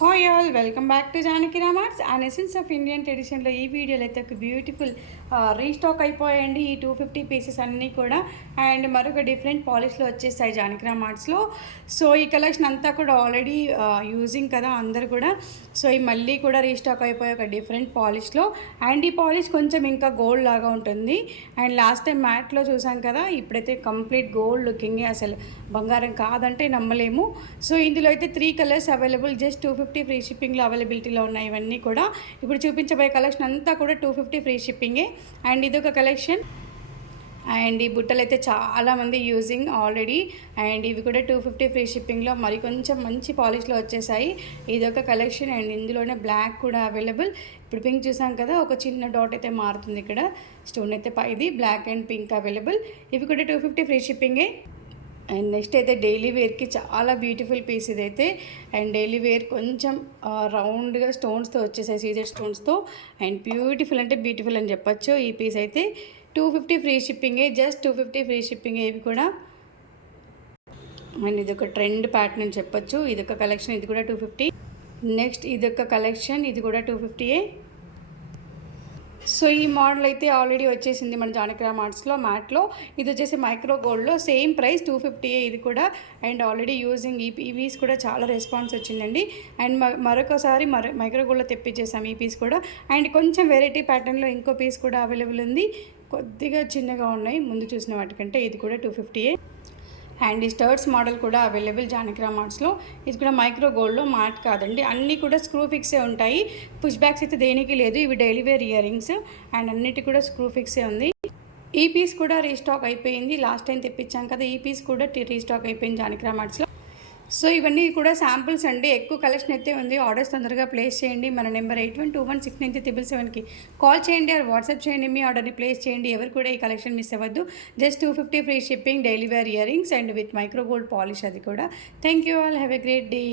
Hi all, welcome back to Janaki Ram arts and essence of Indian ట్రెడిషన్లో ఈ వీడియోలో అయితే ఒక బ్యూటిఫుల్ రీస్టాక్ అయిపోయాయండి ఈ 250 పీసెస్ అన్నీ కూడా. అండ్ మరొక డిఫరెంట్ పాలిష్లో వచ్చేస్తాయి జానకి రామార్ట్స్లో. సో ఈ కలెక్షన్ అంతా కూడా ఆల్రెడీ యూజింగ్ కదా అందరు కూడా. సో ఈ మళ్ళీ కూడా రీస్టాక్ అయిపోయి ఒక డిఫరెంట్ పాలిష్లో. అండ్ ఈ పాలిష్ కొంచెం ఇంకా గోల్డ్ లాగా ఉంటుంది. అండ్ లాస్ట్ టైం మ్యాట్లో చూసాం కదా, ఇప్పుడైతే కంప్లీట్ గోల్డ్ లుకింగ్, అసలు బంగారం కాదంటే నమ్మలేము. సో ఇందులో అయితే 3 కలర్స్ అవైలబుల్, జస్ట్ 250 ఫ్రీ షిప్పింగ్లో అవైలబిలిటీలో ఉన్నాయి ఇవన్నీ కూడా. ఇప్పుడు చూపించబోయే కలెక్షన్ అంతా కూడా 250 ఫ్రీ షిప్పింగే. అండ్ ఇదొక కలెక్షన్. అండ్ ఈ బుట్టలు అయితే చాలామంది యూజింగ్ ఆల్రెడీ. అండ్ ఇవి కూడా 250 ఫ్రీ షిప్పింగ్లో మరి కొంచెం మంచి పాలిష్లో వచ్చేసాయి. ఇదొక కలెక్షన్. అండ్ ఇందులోనే బ్లాక్ కూడా అవైలబుల్. ఇప్పుడు పింక్ చూసాం కదా, ఒక చిన్న డాట్ అయితే మారుతుంది ఇక్కడ, స్టోన్ అయితే ఇది బ్లాక్ అండ్ పింక్ అవైలబుల్. ఇవి కూడా 250 ఫ్రీ షిప్పింగే. అండ్ నెక్స్ట్ అయితే డైలీ వేర్కి చాలా బ్యూటిఫుల్ పీస్ ఇదైతే. అండ్ డైలీ వేర్ కొంచెం రౌండ్గా స్టోన్స్తో వచ్చేసాయి, సీజర్ స్టోన్స్తో. అండ్ బ్యూటిఫుల్ అంటే బ్యూటిఫుల్ అని చెప్పచ్చు. ఈ పీస్ అయితే 250 ఫ్రీ షిప్పింగే, జస్ట్ 250 ఫ్రీ షిప్పింగే ఇవి కూడా. అండ్ ఇది ఒక ట్రెండ్ ప్యాటర్న్ అని చెప్పచ్చు. ఇదొక కలెక్షన్, ఇది కూడా 250. నెక్స్ట్ ఇదొక కలెక్షన్, ఇది కూడా 250ఏ. సో ఈ మోడల్ అయితే ఆల్రెడీ వచ్చేసింది మన జానకి రామార్ట్స్లో మ్యాట్లో. ఇది వచ్చేసి మైక్రో గోల్డ్లో, సేమ్ ప్రైస్ 250 ఇది కూడా. అండ్ ఆల్రెడీ యూజింగ్ ఈ పీస్ కూడా చాలా రెస్పాన్స్ వచ్చిందండి. అండ్ మరొకసారి మైక్రో గోల్డ్లో తెప్పించేసాం ఈ పీస్ కూడా. అండ్ కొంచెం వెరైటీ ప్యాటర్న్లో ఇంకో పీస్ కూడా అవైలబుల్ ఉంది, కొద్దిగా చిన్నగా ఉన్నాయి ముందు చూసిన వాటికంటే. ఇది కూడా 250. అండ్ ఈ స్టర్ట్స్ మోడల్ కూడా అవైలబుల్ జానకి రామార్ట్స్లో. ఇది కూడా మైక్రో గోల్డ్లో, మ్యాట్ కాదండి. అన్నీ కూడా స్క్రూ ఫిక్సే ఉంటాయి, పుష్ బ్యాక్స్ అయితే దేనికి లేదు. ఇవి daily wear ear rings. And అన్నిటి కూడా స్క్రూ ఫిక్సే ఉంది. ఈ పీస్ కూడా రీస్టాక్ అయిపోయింది, లాస్ట్ టైం తెప్పించాం కదా, ఈ పీస్ కూడా రీస్టాక్ అయిపోయింది జానకి రామార్ట్స్లో. సో ఇవన్నీ కూడా శాంపుల్స్ అండి, ఎక్కువ కలెక్షన్ అయితే ఉంది. ఆర్డర్స్ తొందరగా ప్లేస్ చేయండి. మన నెంబర్ 81216937 కాల్ చేయండి, ఆర్ వాట్సాప్ చేయండి. మీ ఆర్డర్ని ప్లేస్ చేయండి. ఎవరు కూడా ఈ కలెక్షన్ మిస్ అవ్వద్దు. Just 250 free shipping, daily wear ear rings and with micro gold polish అది కూడా. Thank you all, have a great day.